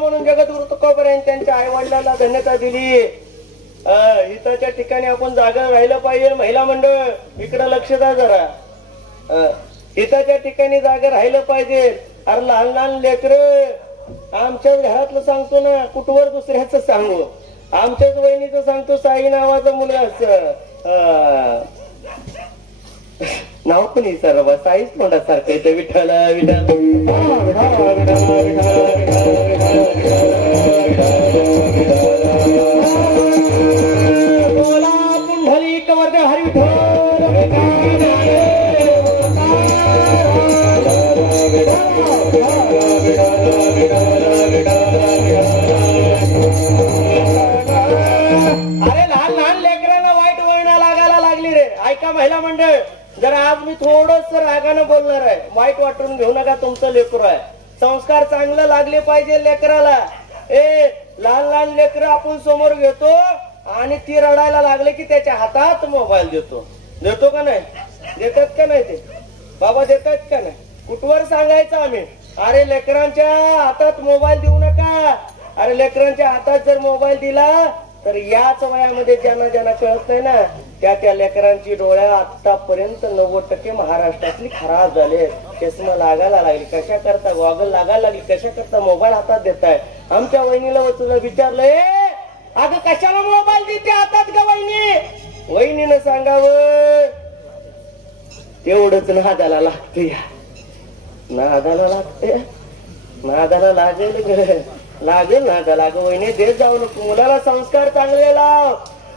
म्हणून जगद्गुरु तुकोबारायांनी त्यांच्या आई वडिलांना धन्यता दिली. हिताच्या ठिकाणी आपण जागा राहिलं पाहिजे. महिला मंडळ इकडे लक्ष द्या जरा. हिताच्या ठिकाणी जागा राहिलं पाहिजे. अरे लहान लहान लेकर आमच्याच घरातलं सांगतो ना, कुठवर दुसऱ्याच सांगू. आमच्याच वहिनीचं सांगतो, साई नावाचा मुलगा नाव पण विचार बा, साईच तोंडासारखं येतं. विठ्ठल बोला पुंडलिक वरदे हरी अरे लहान लहान लेकरांना वाईट वळणा लागायला लागली रे. ऐका महिला मंडळ, जरा आज मी थोडस रागानं बोलणार आहे. वाईट वाटून घेऊ नका, तुमचं लेकरू आहे. संस्कार चांगलं लागले पाहिजे लेकराला. लहान लहान लेकर आपण समोर घेतो आणि ती रडायला लागले की त्याच्या हातात मोबाईल देतो. देतो का नाही? देतात का नाही ते बाबा? देतात का नाही? कुठवर सांगायचं आम्ही? अरे लेकरांच्या हातात मोबाईल देऊ नका. अरे लेकरांच्या हातात जर मोबाईल दिला तर याच वयामध्ये ज्यांना ज्यांना कळत नाही ना, त्या लेकरांची डोळ्या आतापर्यंत 90% महाराष्ट्रातली खराब झाले. चष्मा लागायला लागली कशा करता, गॉगल लागायला लागली कशा करता, मोबाईल हातात देताय. आमच्या वहिनीला तुला विचारलंय, अगं कशाला मोबाईल देते हातात का वहिनी? वहिनीनं सांगावं, तेवढंच नादाला लागते. नादाला लागते, नादाला लागेल लागेल ना लाग. वहिनी देत जाऊ नको, मुलाला संस्कार चांगले लाव.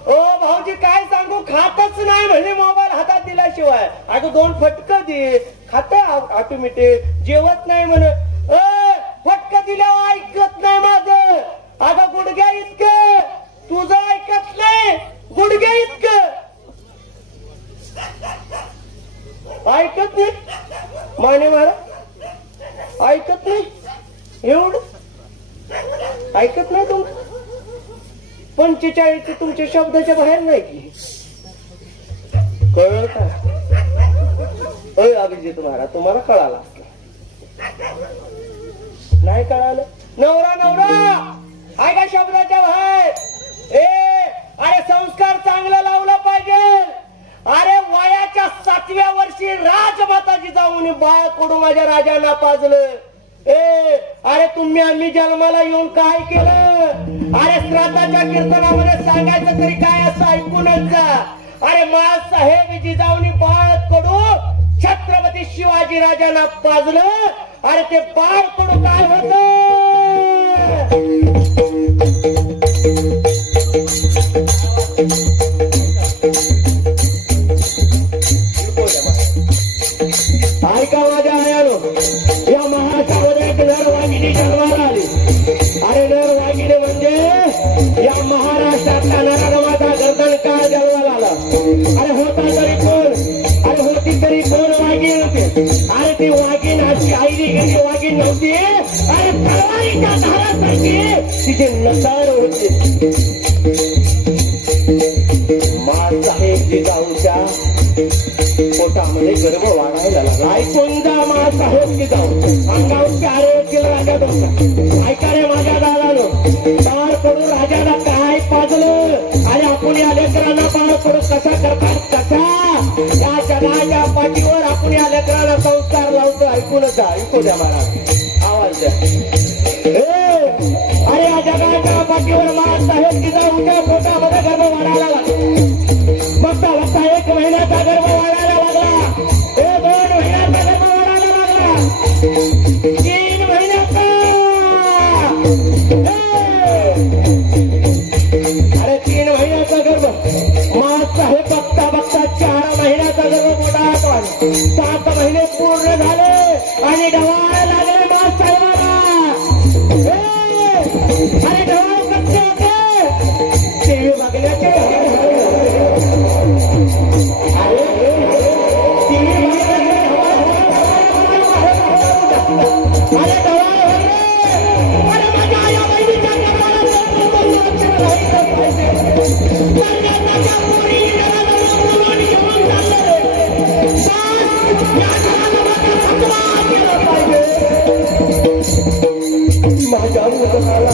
ओ भाऊजी काय सांगू, खातच नाही म्हणजे मोबाईल हातात दिल्याशिवाय. अगं 2 फटकं दे, खात ऑटोमॅटिक. जेवत नाही म्हण, फटकं दिल्यावर ऐकत नाही माझं. अगं गुडघ्या इतकं, तुझं ऐकत नाही गुडघ्या इतकं. ऐकत नाही माने मारा, ऐकत नाही एवढं ऐकत नाही. तुम 45 तुमच्या शब्दाच्या बाहेर नाही की कळलं का? अभिजित महाराज तुम्हाला कळाला नाही? कळालं? नवरा नवरा ऐका शब्दाच्या बाहेर. अरे संस्कार चांगला लावला पाहिजे. अरे वयाच्या 7व्या वर्षी राजमाताजी जाऊन बाळ कडू माझ्या राजांना पाजलं. अरे तुम्ही आम्ही जन्माला येऊन काय केलं? अरे श्राद्धाच्या कीर्तनामध्ये सांगायचं तरी काय असं ऐकूनच जा. अरे मासाहेब जिजाऊनी बाळ कडू छत्रपती शिवाजी राजांना पाजलं. अरे ते बाळ कडू काय होत? ऐका माझ्या आयानो, या महाराष्ट्रामध्ये एक नरवागिनी जन्माला आली. अरे नरवागिनी म्हणजे या महाराष्ट्रातला नरमाता गर्दन काळ जन्माला आला. अरे होता तरी कोण? अरे होती तरी कोण वाघीण होती. अरे ती वाघीण अशी आईली गेली वाघीण नव्हती. अरे तलवारीच्या धारासारखी तिचे नसार होते. मासाहेब जिजाऊच्या पोटामध्ये गर्भ वाढायला लागला. ऐकून जा मासाहेब जिजाऊ अंगावरचे आरोग्य राजा तुमचा. ऐका रे माझ्या दादानो, बाळ पडून राजाला काय पाजलं. आणि आपण या लेकरांना बाळ पडून कसा करतात कसा या जगाच्या पाठीवर आपण या लेकरांना संस्कार लावतो. ऐकूनच जा, ऐकू द्या महाराज, आवाज द्या. अरे या जगाच्या पाठीवर मासाहेब जिजाऊच्या पोटामध्ये गर्भ वाढायला लागला. बघता बघता 1 महिन्याचा गर्भ वाढायला लागला. 2 महिन्याचा गर्भ वाढायला लागला. 3 महिन्याचा. अरे 3 महिन्याचा गर्भ. मासाहेब बघता बघता 4 महिन्याचा गर्भ मोठा होता. 7 महिने पूर्ण झाले आणि ढवाळ लागले मासाहेबाला. अरे ढवाळ कसे होते? टीव्ही बघण्याचे. माझ्या मुलाला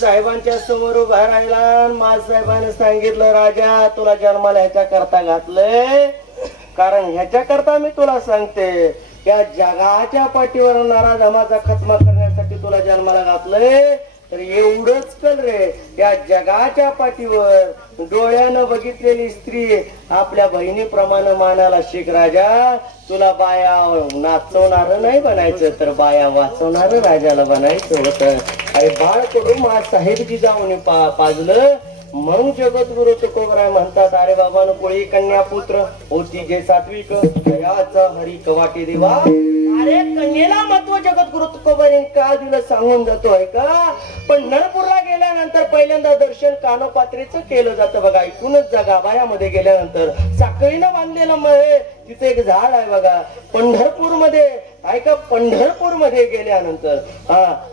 साहेबांच्या समोर उभा राहिला. माज साहेबांनी सांगितलं, राजा तुला जन्माला ह्याच्या करता घातलंय, कारण ह्याच्या करता मी तुला सांगते, या जगाच्या पाठीवर नाराजमाचा खतमा करण्यासाठी तुला जन्माला घातलंय. तर एवढंच कर रे, या जगाच्या पाठीवर डोळ्यानं बघितलेली स्त्री आपल्या बहिणीप्रमाणे मानायला शिक. राजा तुला बाया नाचवणार नाही बनायचं, तर बाया वाचवणार राजाला बनायचं होतं. अरे बाळ कडू मा साहेबजी जाऊन पाजलं. म्हणून जगद्गुरु तुकोबराय म्हणतात, अरे बाबानं कोळी कन्या पुत्र होती जे सात्विक जयाचा हरी कवाटे देवा. अरे कन्येला महत्व जगद्गुरु तुकोबराय का दिलं सांगून जातोय का. पण नरपूरला गेल्यानंतर पहिल्यांदा दर्शन कानोपात्रीचं केलं जातं बघा. ऐकूनच जा, गाभाऱ्यामध्ये गेल्यानंतर साखळीनं बांधलेलं मळे तिथे एक झाड आहे बघा. पंढरपूर मध्ये ऐका, पंढरपूर मध्ये गेल्यानंतर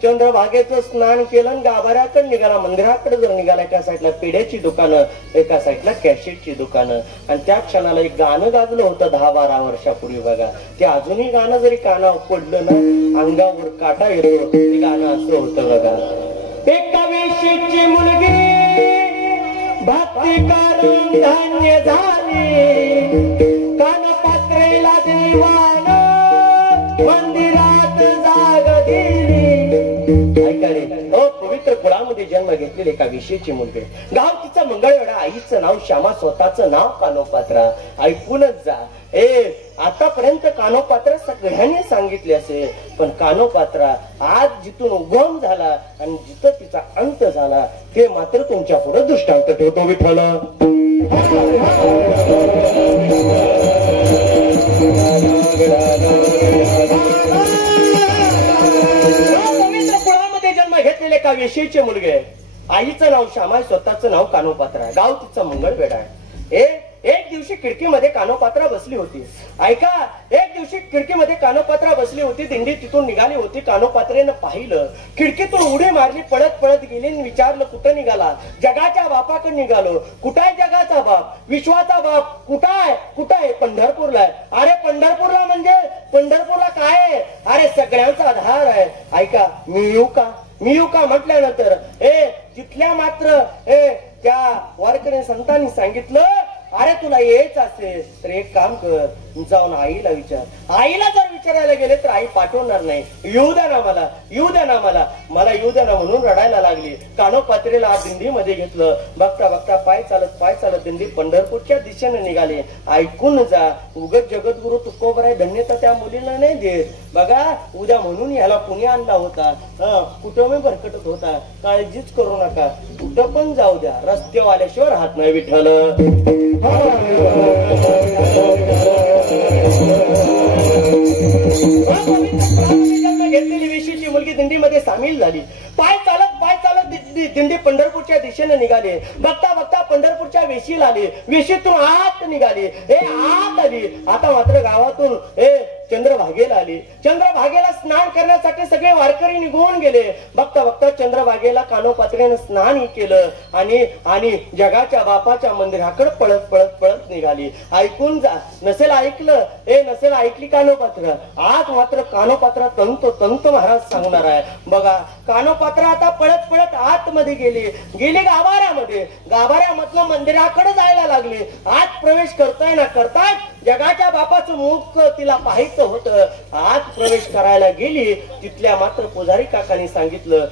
चंद्रभागेचं स्नान केलं, गाभाऱ्याकडे निघाला, मंदिराकडे जर निघाला, एका साईडला पेढ्याची दुकानं, एका साईडला कॅसेटची दुकानं. आणि त्या क्षणाला एक गाणं गाजलं होतं 10-12 वर्षापूर्वी बघा. ते अजूनही गाणं जरी कानावर पडलं ना अंगावर काटा येतो. ते गाणं असं होतं बघा. एका वेशीची मुलगी भक्ती करून धन्य झाली कानपात्रेला देवान मंदिरात जाग दिली. ऐका रे, पवित्र कुळामध्ये जन्म घेतलेले एका विषयीची मुलगी, गाव तिचं मंगळवेढा, आईचं नाव श्यामा, स्वतःचं नाव कानोपात्रा. ऐकूनच जा. आतापर्यंत कानोपात्रा सगळ्यांनी सांगितले असेल, पण कानोपात्रा आज जिथून उगम झाला आणि जिथं तिचा अंत झाला ते मात्र तुमच्या पुढे दृष्टांत ठेवतो विठ्ठल. पवित्र कुळामध्ये जन्म घेतलेले एका विषयीचे मुलगे, आईचं नाव श्यामा, स्वतःचं नाव कानोपात्रा, गाव तिचं मंगळवेढा आहे. एक दिवशी खिडकीमध्ये कानोपात्रा बसली होती. ऐका, एक दिवशी खिडकीमध्ये कानोपात्रा बसली होती. दिंडी तिथून निघाली होती. कानोपात्रेनं पाहिलं, खिडकीतून उडी मारली, पळत पळत गेली. विचारलं कुठं निघाला? जगाच्या बापाकडे निघालो. कुठाय जगाचा बाप, विश्वाचा बाप? कुठाय? कुठाय? पंढरपूरला आहे. अरे पंढरपूरला म्हणजे पंढरपूरला काय आहे? अरे सगळ्यांचा आधार आहे. ऐका, मी येऊ का? मी येऊ का म्हटल्यानंतर तिथल्या मात्र त्या वारकरी संतांनी सांगितलं, अरे तुला यायचं असेल तर एक काम कर, जाऊन आईला विचार. आईला जर विचारायला गेले तर आई पाठवणार नाही. येऊ द्या ना मला, येऊ द्या ना मला, मला येऊ द्या ना म्हणून रडायला लागली. कानोपात्रेला दिंडीमध्ये घेतलं. बघता बघता पाय चालत दिंडी पंढरपूरच्या दिशेने निघाले. ऐकून जा, उगत जगद्गुरु तुकोबराय धन्यता त्या मुलीला नाही देत. बघा, उद्या म्हणून याला पुणे आणला होता, कुठं मी भरकटत होता. काळजीच करू नका, कुठं पण जाऊ द्या, रस्त्यावर आल्याशिवाय राहत नाही विठ्ठल. घेतलेली विषयीची मुलगी दिंडीमध्ये सामील झाली. पाय चालत दिंडी पंढरपूरच्या दिशेने निघाले. बघता बघता पंढरपूरच्या वेशीला आली. वेशीतून आत निघाली. आत आली. आता मात्र गावातून चंद्रभागेला आली. चंद्रभागेला स्नान करण्यासाठी सगळे वारकरी निघून गेले. बघता बघता चंद्रभागेला कानोपात्रेनं स्नान केलं आणि जगाच्या बापाच्या मंदिराकडे पळत पळत पळत निघाली. ऐकून जा, नसेल ऐकलं, नसेल ऐकली कानोपात्र, आज मात्र कानोपात्रा तंत महाराज सांगणार आहे. बघा, कानोपात्रा आता पळत पळत आतमध्ये गेली गाभाऱ्यामध्ये. गाभाऱ्यामधलं मंदिराकडे जायला लागली. आत प्रवेश करताय ना करताय जगाच्या बापाचं मुख तिला पाहायचं होतं. आत प्रवेश करायला गेली. तिथल्या मात्र पुजारी काकांनी सांगितलं,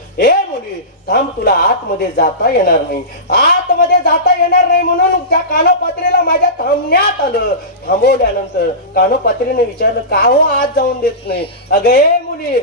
मुली थांब, तुला आतमध्ये जाता येणार नाही. आतमध्ये जाता येणार नाही म्हणून त्या कानोपात्रेला माझ्या थांबण्यात आलं. थांबवल्यानंतर कानोपात्रेने विचारलं, का हो आत जाऊन देत नाही? अगं मुली,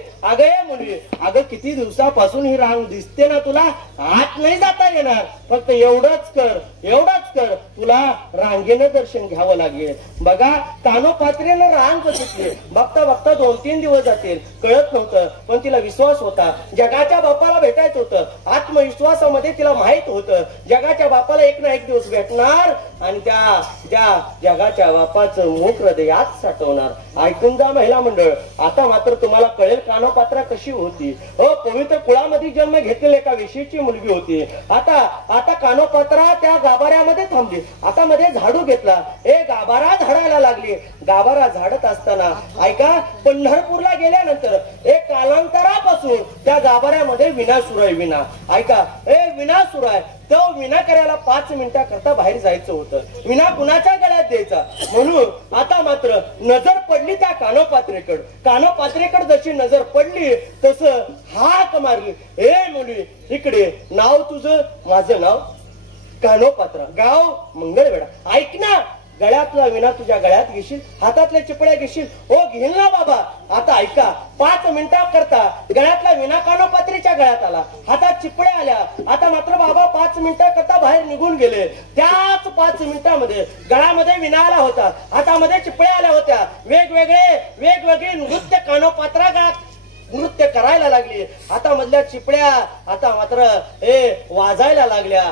अगं किती दिवसापासून ही रांग दिसते ना तुला, आत नाही जाता येणार. फक्त एवढंच कर, तुला रांगेनं दर्शन घ्यावं लागेल. बघा, कानोपात्रेनं रांग बघितली. बघता बघता 2-3 दिवस जातील, कळत नव्हतं, पण तिला विश्वास होता. जगाच्या बापाला भेटायचं होतं. आत्मविश्वासामध्ये तिला माहित होतं, जगाच्या बापाला एक ना एक दिवस भेटणार आणि त्या जगाच्या बापाचं मुख हृदयात साठवणार. ऐकून जा महिला मंडळ, आता मात्र तुम्हाला कळेल कानोपात्रा कशी होती. पवित्र कुळामध्ये जन्म घेतलेली एका विषयीची मुलगी होती. आता कानोपात्रा त्या गाभाऱ्यामध्ये थांबली. आता मध्ये झाडू घेतला. गाभारा झाडायला लागली. गाभारा झाडत असताना ऐका, पंढरपूरला गेल्यानंतर कालांतरापासून त्या गाभाऱ्यामध्ये विना सुरू आहे. विना, ऐका, विना सुरू आहे. तो विना करायला 5 मिनिटाकरता बाहेर जायचं होतं. विना कुणाच्या गळ्यात द्यायचा म्हणून आता मात्र नजर पडली त्या कानोपात्रेकडे जशी नजर पडली तसं हाक मारली, मुली इकडे, नाव तुझं? माझं नाव कानोपात्रा, गाव मंगळवेढा. ऐक ना, गळ्यातला विना तुझ्या गळ्यात घेशील, हातातल्या चिपळ्या घेशील? घेईल ना बाबा. आता ऐका, 5 मिनिटाकरता गळ्यातला विना कानोपात्रेच्या गळ्यात आला, हातात चिपळ्या आल्या. आता मात्र बाबा 5 मिनिटाकरता बाहेर निघून गेले. त्याच 5 मिनिटामध्ये गळ्यामध्ये विना आला होता, हातामध्ये चिपळ्या आल्या होत्या. वेगवेगळे नृत्य कानोपात्रा गळ्यात नृत्य करायला लागली. हातामधल्या चिपळ्या आता मात्र वाजायला लागल्या.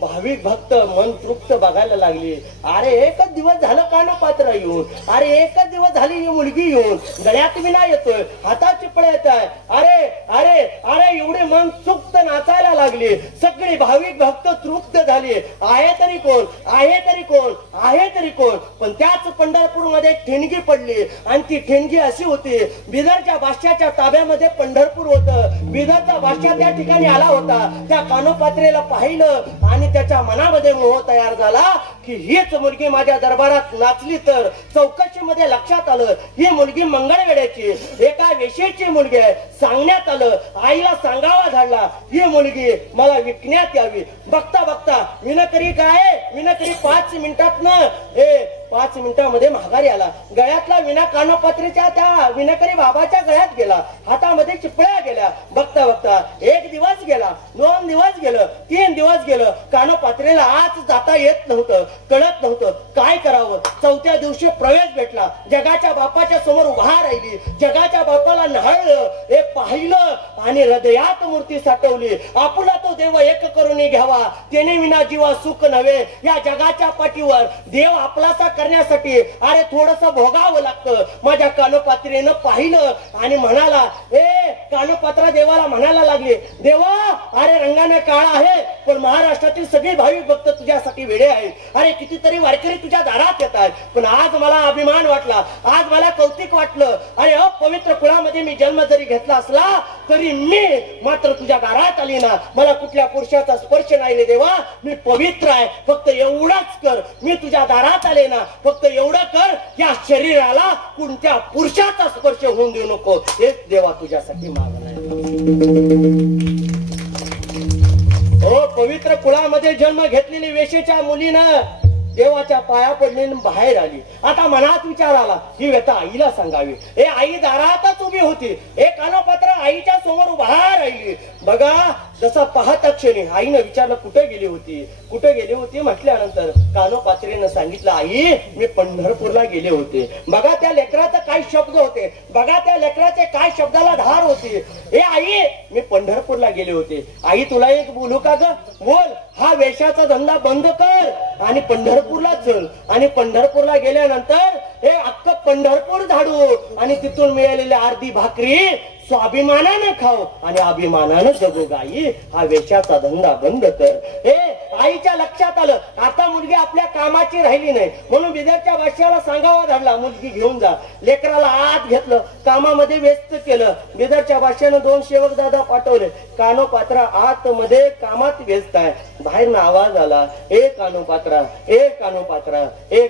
भाविक भक्त मन तृप्त बघायला लागली. अरे एकच दिवस झालं कानोपात्रा येऊन, अरे एकच दिवस झाली ही मुलगी येऊन, गळ्यात विना येतोय, हातात चिपळ्या येत आहे. अरे एवढे मन तृप्त नाचायला लागली. सगळी भाविक भक्त तृप्त झाली. आहे तरी कोण. पण त्याच पंढरपूर मध्ये ठेणगी पडली आणि ती ठेणगी अशी होती, बिदरच्या बादशाच्या ताब्यामध्ये पंढरपूर होतं. बिदरचा बादशाह त्या ठिकाणी आला होता. त्या कानोपात्रेला पाहिलं आणि त्याच्या मनामध्ये मोह तयार झाला की हीच मुलगी माझ्या दरबारात नाचली तर. चौकशीमध्ये लक्षात आलं ही मुलगी मंगळवेड्याची, एका वेश्येची मुलगी आहे. सांगण्यात आलं, आईला सांगावा झाला ही मुलगी मला विकण्यात यावी. बघता बघता विनकरी काय विनकरी 5 मिनिटात न 5 मिनिटांमध्ये माघारी आला. गळ्यातला विना कानोपात्रेच्या त्या विनकरी बाबाच्या गळ्यात गेला. हातामध्ये चिपळ्या गेल्या. बघता बघता 1 दिवस गेला, 2 दिवस गेलं, 3 दिवस गेलं. कानोपात्रेला आज जाता येत नव्हतं, कळत नव्हतं काय करावं. 4थ्या दिवशी प्रवेश भेटला. जगाच्या बापाच्या समोर उभा राहिली. जगाच्या बापाला न्याहाळलं, हे पाहिलं आणि हृदयात मूर्ती साठवली. आपुला तो देव एक करून घ्यावा, त्याने विना जीवा सुख नव्हे. या जगाच्या पाठीवर देव आपलासा करण्यासाठी अरे थोडस भोगावं लागतं. माझ्या कानोपात्रेनं पाहिलं आणि म्हणाला, कानोपात्रा देवाला म्हणायला लागले, देवा अरे रंगाने काळा आहे पण महाराष्ट्रातील सगळे भाविक भक्त तुझ्यासाठी वेडे आहेत. अरे कितीतरी वारकरी तुझ्या दारात येतात, पण आज मला अभिमान वाटला, आज मला कौतिक वाटलं. अरे अपवित्र कुळामध्ये मी जन्म जरी घेतला असला तरी मी मात्र तुझ्या दारात आली ना. मला कुठल्या पुरुषाचा स्पर्श नाही रे देवा, मी पवित्र आहे. फक्त एवढंच कर, मी तुझ्या दारात आले ना, फक्त एवढं कर, या शरीराला कोणत्या पुरुषाचा स्पर्श होऊन देऊ नको. हेच देवा तुझ्यासाठी मागणं आहे. हो, पवित्र कुळामध्ये जन्म घेतलेली वेश्येच्या मुलीनं देवाच्या पाया पडली बाहेर आली. आता मनात विचार आला ही व्यथा आईला सांगावी. आई दारातच उभी होती. कानोपात्र आईच्या समोर उभा राहिली. बघा जसा पाहता क्षणी आईनं विचारलं कुठे गेली होती, कुठे गेली होती म्हटल्यानंतर कानोपात्रेनं सांगितलं, आई मी पंढरपूरला गेले होते. बघा त्या लेकराचे काय शब्द होते, बघा त्या लेकराचे काय शब्दाला धार होती. आई मी पंढरपूरला गेले होते. आई तुला एक बोलू का ग? बोल. हा वेशाचा धंदा बंद कर आणि पंढरपूरला चल. आणि पंढरपूरला गेल्यानंतर अख्खं पंढरपूर झाडू आणि तिथून मिळालेली अर्धी भाकरी स्वाभिमानाने खाऊ आणि अभिमानाने जगू. गाई हा वेशाचा धंदा बंद कर. आईच्या लक्षात आलं आता मुलगी आपल्या कामाची राहिली नाही, म्हणून बिदरच्या बादशाहाला सांगावं धाडला मुलगी घेऊन जा. लेकराला आत घेतलं, कामामध्ये व्यस्त केलं. बिदरच्या बादशाने 2 सेवक दादा पाठवले. कानोपात्रा आत मध्ये कामात व्यस्त आहे. बाहेरनं आवाज आला, कानोपात्रा, कानोपात्रा,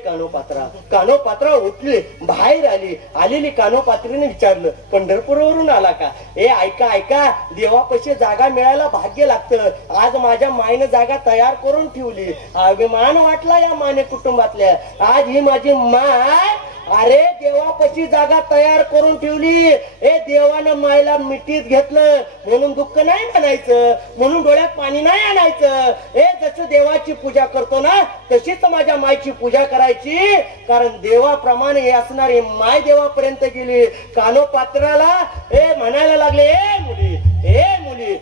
कानोपात्रा. कानोपात्रा उठली, बाहेर आली. आलेली कानोपात्रीने विचारलं पंढरपूरवरून आला का? ऐका ऐका, देवापाशी जागा मिळायला भाग्य लागतं. आज माझ्या मायने जागा तयार करून ठेवली. अभिमान वाटला या माने कुटुंबातल्या. आज ही माझी माय अरे देवापाशी जागा तयार करून ठेवली. देवानं मायला मिठीत घेतलं म्हणून दुःख नाही म्हणायचं, म्हणून डोळ्यात पाणी नाही आणायचं. जसं देवाची पूजा करतो ना तशीच माझ्या मायची पूजा करायची, कारण देवाप्रमाणे असणारी माय देवापर्यंत गेली. कानोपात्राला म्हणायला लागले, मुली, मुली,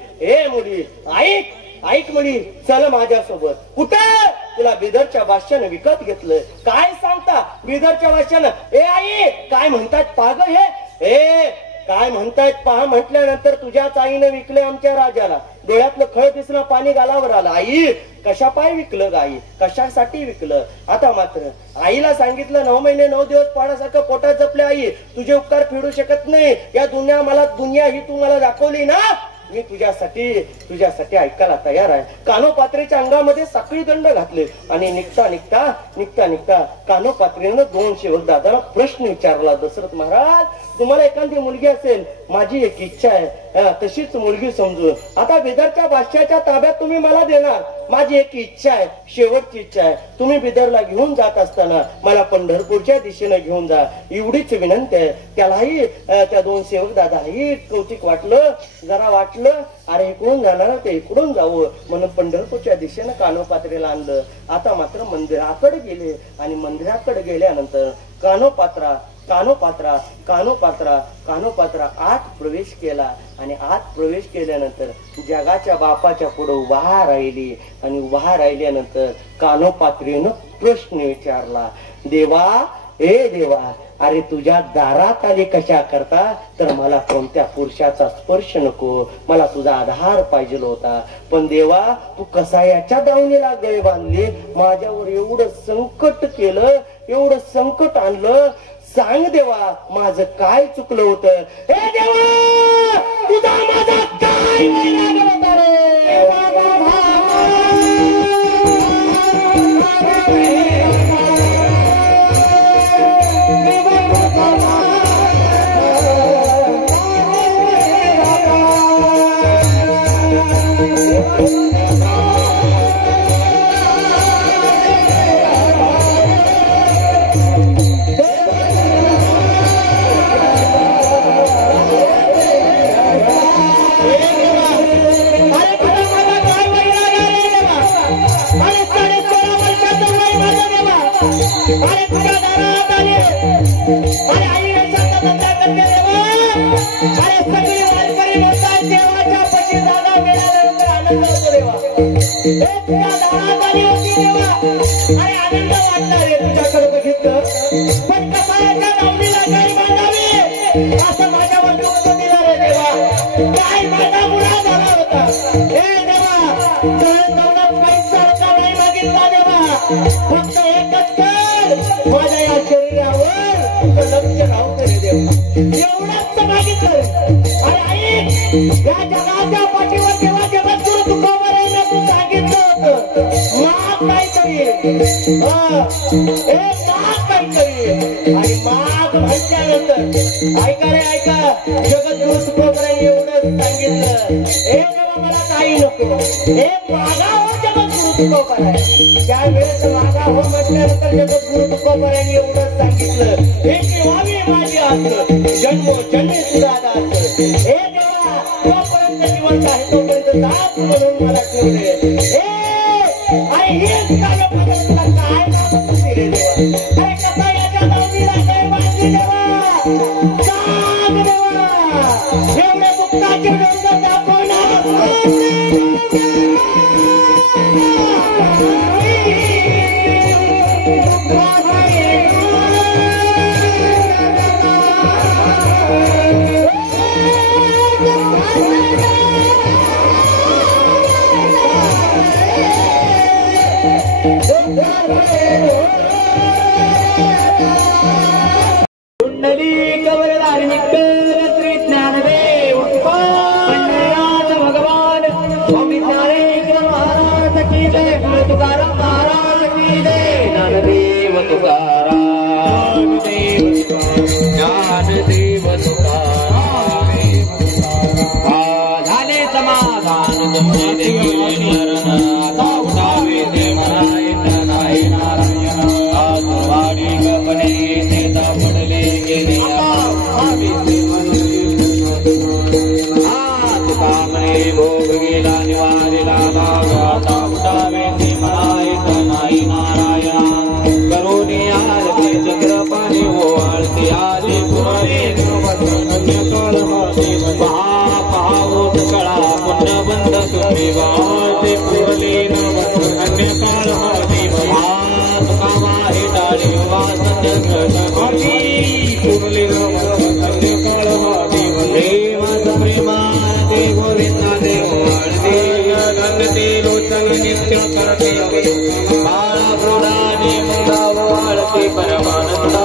मुली, ऐक ऐक मुली, चल माझ्यासोबत. कुठं? तुला बिदरच्या बादशाने विकत घेतलं. काय सांगता? बिदरच्या बादशानं आई काय म्हणतात पाग हे काय म्हणतायत पहा म्हटल्यानंतर तुझ्याच आईने विकले आमच्या राजाला. डोळ्यातलं खळ दिसणं पाणी गालावर आलं. आई कशा पाय विकलं? आई कशासाठी विकलं? आता मात्र आईला सांगितलं 9 महिने 9 दिवस पाण्यासारखं पोटात जपले. आई तुझे उपकार फेडू शकत नाही. या दुनिया ही तू मला दाखवली ना, मी तुझ्यासाठी ऐकायला तयार आहे. कानोपात्रेच्या अंगामध्ये साखळी दंड घातले आणि निघता कानोपात्रेनं 2 सेवक दादाला प्रश्न विचारला. दशरथ महाराज, तुम्हाला एखादी मुलगी असेल, माझी एक इच्छा आहे, तशीच मुलगी समजू. आता बिदरच्या बादशाच्या ताब्यात तुम्ही मला देणार. माझी एक इच्छा आहे, शेवटची इच्छा आहे. तुम्ही बिदरला घेऊन जात असताना मला पंढरपूरच्या दिशेने घेऊन जा, एवढीच विनंती आहे. त्यालाही त्या 2 सेवक दादाही कौतिक वाटलं, जरा वाटलं अरे इकडून जाणार ते इकडून जावं म्हणून पंढरपूरच्या दिशेनं कानोपात्रेला आणलं. आता मात्र मंदिराकडे गेले आणि मंदिराकडे गेल्यानंतर कानोपात्रा आत प्रवेश केला आणि आत प्रवेश केल्यानंतर जगाच्या बापाच्या पुढे उभा राहिली. आणि उभा राहिल्यानंतर कानोपात्रेनं प्रश्न विचारला, देवा अरे तुझ्या दारात आली कशा करता? तर मला कोणत्या पुरुषाचा स्पर्श नको, मला तुझा आधार पाहिजे होता. पण देवा तू कसा याच्या दावणीला गळे बांधली, माझ्यावर एवढं संकट केलं, एवढं संकट आणलं. सांग देवा माझं काय चुकलं होतं. हे देवा तुझा माझा काय वैराग होता रे. फक्त एकच कर माझ्या या शरीरावर लक्ष राहू दे देवा. एवढंच मागितलं. अरे आई या जगाच्या पाठीवर जेव्हा जगद्गुरु तुकोबारायांना तू सांगितलं होतं माग काहीतरी माग काहीतरी आणि माग म्हटल्यानंतर ऐका रे ऐका जगद्गुरु तुकोबारायांनी एवढंच सांगितलं हे जेव्हा मला काही नको हे मागावं जगद्गुरु तुकोबाराय. त्यावेळेस मागा हो म्हटल्यानंतर जगद्गुरु तुकोबारायांनी एवढंच सांगितलं हे केव्हावी माझी असं जन्मोजन्मी सुद्धा असं हे देवा तोपर्यंत जिवंत आहे तोपर्यंत दास म्हणून मला ठेवले. अरे हेच काय तुला काय नाव रे देवा. अरे कसा याच्या नवमीला काय बांधली देवा सांग देवा. एवढे मुक्ताचे डोंगर दाखवणार कुंडली कवर धार्मिक श्री ज्ञानदेव पंढरीनाथ भगवान स्वामी ज्ञानेश्वर महाराज की जय. तुकाराम महाराज की जय. ज्ञानदेव तुकाराम ज्ञानदेव तुकाराम झाले समाधान भोग गेला निवारेला नागाता उठावे ते मनायत नाही नारायण करोनी आरती चक्रपाणी ओवाळते आले पुराणे काळ महापाऊस कळा कुंड बंद तुम्ही वाळते पुरले अन्य काळ तुकामा हे डाळे वासंत पुरले अन्य काळ प्रेमा देव गोविंदा देव गंगती लोचन नित्य करते बाळा प्रौढाने मुला वाळते परमानंद